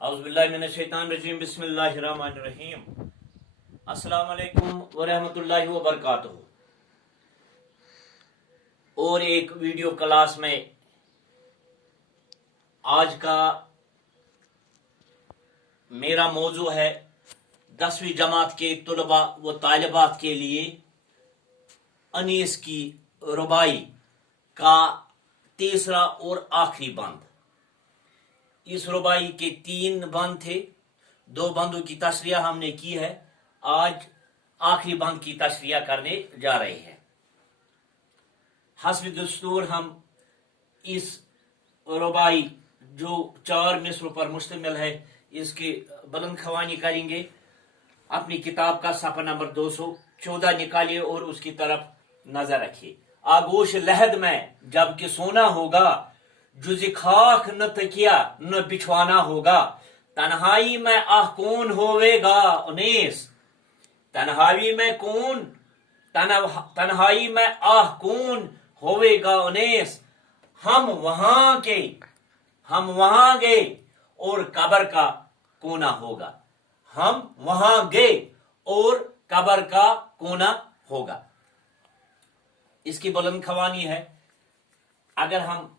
औज़ुबिल्लाहिमिनश्शैतानिर्रजीम बिस्मिल्लाहिर्रहमानिर्रहीम। अस्सलाम वालेकुम वरहमतुल्लाहि वबरकातुहू। और एक वीडियो क्लास में आज का मेरा मौजू है 10वीं जमात के तुलबा व तालिबात के लिए अनीस की रुबाई का तीसरा और आखिरी बंद। इस रुबाई के 3 बंद थे, 2 बंदों की तशरिया हमने की है। आज आखिरी बंद की तशरिया करने जा रहे हैं। हस्ब दस्तूर हम इस रुबाई जो 4 मिसरों पर मुश्तमिल है इसकी बुलंद खवानी करेंगे। अपनी किताब का सफ़ा नंबर 214 निकालिए और उसकी तरफ नजर रखिए। आगोश लहद में जबकि सोना होगा, जुज़े खाक न तकिया न बिछवाना होगा। तन्हाई में आह कौन होवेगा उनीस, तन्हाई में आह कौन होवेगा उनीस। हम वहां गए और कब्र का कोना होगा। हम वहां गए और कब्र का कोना होगा। इसकी बुलंद खवानी है। अगर हम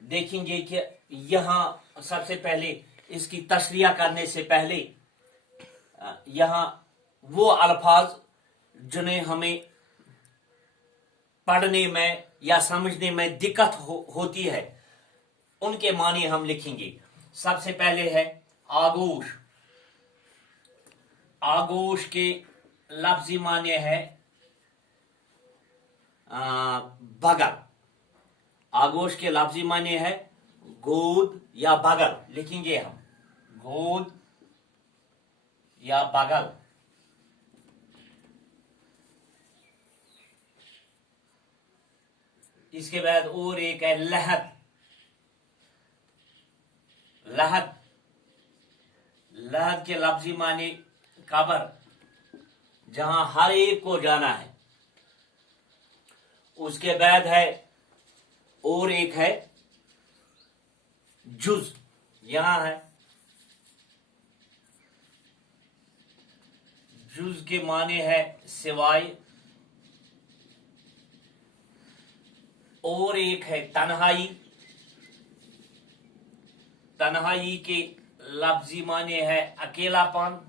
देखेंगे कि यहां सबसे पहले इसकी तशरिया करने से पहले यहां वो अल्फाज जिन्हें हमें पढ़ने में या समझने में दिक्कत होती है उनके मानी हम लिखेंगे। सबसे पहले है आगोश। आगोश के लफ्जी माने है बगल। आगोश के लफ्जी माने है गोद या बगल। लिखेंगे हम गोद या बगल। इसके बाद और एक है लहद। लहद लहद के लफ्जी माने कब्र, जहां हर एक को जाना है। उसके बाद है और एक है जुज। यहां है जुज के माने है सिवाय। और एक है तन्हाई। तन्हाई के लफ्जी माने है अकेलापन।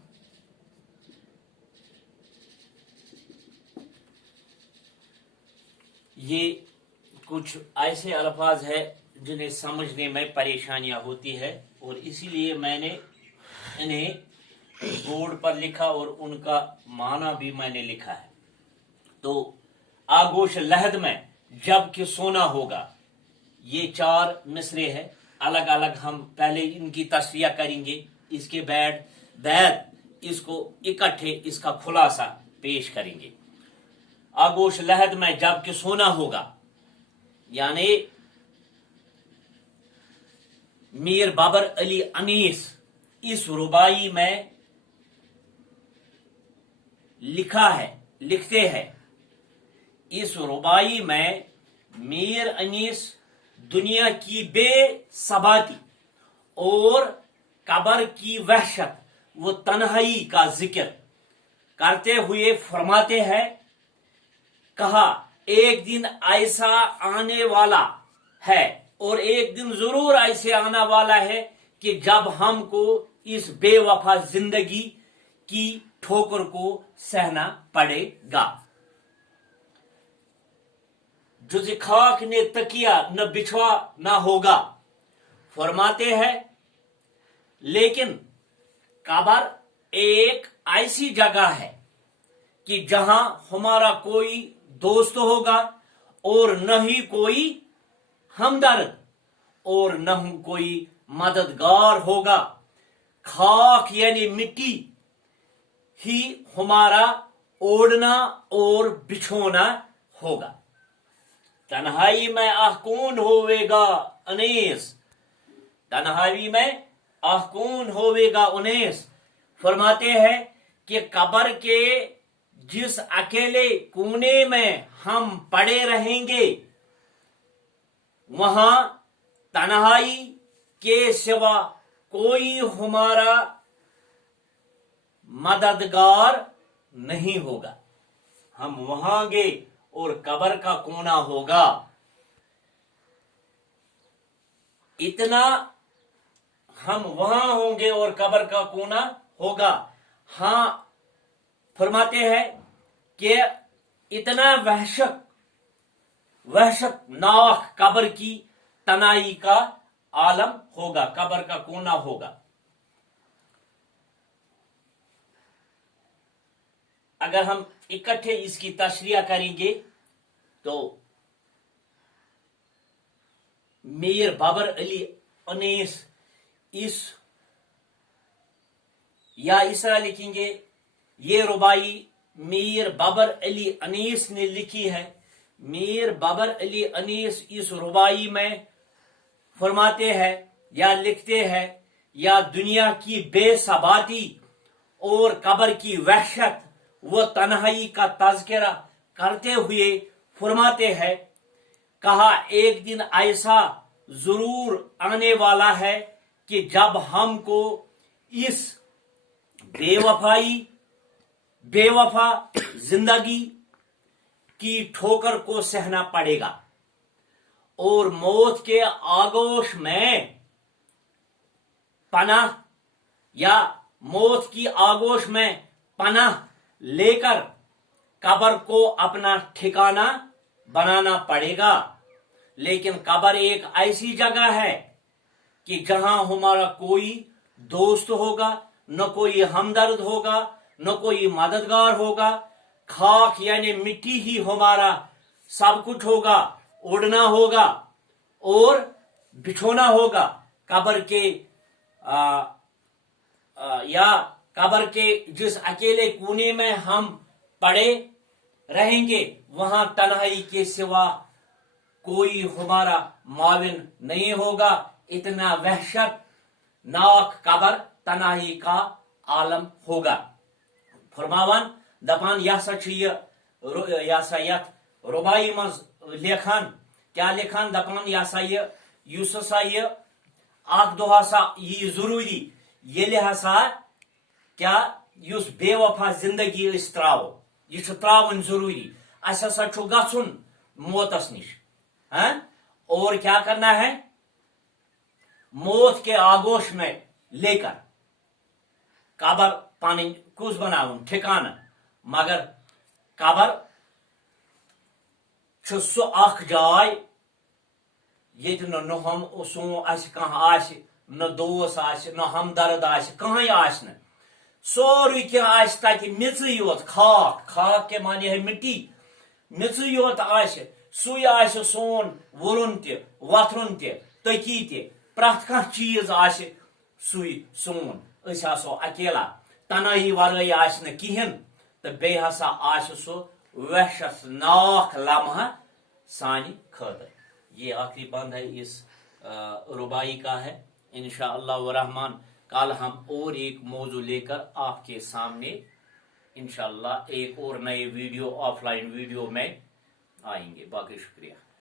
ये कुछ ऐसे अल्फाज है जिन्हें समझने में परेशानियां होती है और इसीलिए मैंने इन्हें बोर्ड पर लिखा और उनका माना भी मैंने लिखा है। तो आगोश लहद में जबकि सोना होगा, ये 4 मिसरे हैं। अलग अलग हम पहले इनकी तशरिया करेंगे। इसके बाद इसको इकट्ठे इसका खुलासा पेश करेंगे। आगोश लहद में जबकि सोना होगा यानी मीर बाबर अली अनीस इस रुबाई में लिखते हैं। इस रुबाई में मीर अनीस दुनिया की बेसबाती और कब्र की वहशत व तन्हाई का जिक्र करते हुए फरमाते हैं, कहा एक दिन ऐसा आने वाला है और एक दिन जरूर ऐसे आने वाला है कि जब हमको इस बेवफा जिंदगी की ठोकर को सहना पड़ेगा। जुज़े खाक ने तकिया न बिछवा ना होगा। फरमाते हैं लेकिन कब्र एक ऐसी जगह है कि जहां हमारा कोई दोस्त होगा और न ही कोई हमदर्द और न कोई मददगार होगा। खाक यानी मिट्टी ही हमारा ओढ़ना और बिछोना होगा। तन्हाई में आह कौन होवेगा उनीस, तन्हाई में आह कौन होवेगा उनीस। फरमाते हैं कि कब्र के जिस अकेले कोने में हम पड़े रहेंगे वहां तन्हाई के सिवा कोई हमारा मददगार नहीं होगा। हम वहां गए और कब्र का कोना होगा। इतना हम वहां होंगे और कब्र का कोना होगा। हाँ, फरमाते हैं कि इतना वहशतनाक कब्र की तनाई का आलम होगा, कब्र का कोना होगा। अगर हम इकट्ठे इसकी तशरीह करेंगे तो मीर बाबर अली अनीस इस तरह लिखेंगे, ये रुबाई मीर बाबर अली अनीस ने लिखी है। मीर बाबर अली अनीस इस रुबाई में फरमाते हैं या लिखते हैं, या दुनिया की बेसबाती और कब्र की वहशत व तन्हाई का तज़किरा करते हुए फरमाते हैं, कहा एक दिन ऐसा जरूर आने वाला है कि जब हमको इस बेवफा जिंदगी की ठोकर को सहना पड़ेगा और मौत के आगोश में पनाह या मौत की आगोश में पनाह लेकर कब्र को अपना ठिकाना बनाना पड़ेगा। लेकिन कब्र एक ऐसी जगह है कि जहां हमारा कोई दोस्त होगा, न कोई हमदर्द होगा, न कोई मददगार होगा। खाक यानी मिट्टी ही हमारा सब कुछ होगा, उड़ना होगा और बिछोना होगा। कब्र के या कब्र के जिस अकेले कोने में हम पड़े रहेंगे, वहां तन्हाई के सिवा कोई हमारा माविन नहीं होगा। इतना वहशत नाक कब्र तन्हाई का आलम होगा। फरमावन दपान यथ रुबाई मज लेखान क्या लेखान दपान युस हसा अख दो हसा यी जरूरी येले हसा क्या युस बेवफा जिंदगी अस त्रावो, यह त्रावन जरूरी। अस हसा छु गछुन मौतस निश, और क्या करना है, मौत के आगोश में लेकर कब्र पानी कुछ बनावन ठिकाना। मगर कब्र छु सो अख जाय ये न हम सो कह न दोस न हमदर्द कहीं न सोरी क्या तक मिच योत खाक के माने है मिट्टी, मिच योत सुई सोन वुरुन वथरुन तकी प्रथ कह चीज सुई सोन। अस आसो अकेला, तनाई वरई कहें तो बे हसा सो वहशतनाक लम्हा सानी खतर। ये आखिरी बंद है इस रुबाई का है। इंशाअल्लाह रहमान कल हम और एक मौजू लेकर आपके सामने इंशाअल्लाह एक और नए वीडियो ऑफलाइन वीडियो में आएंगे। बाकी शुक्रिया।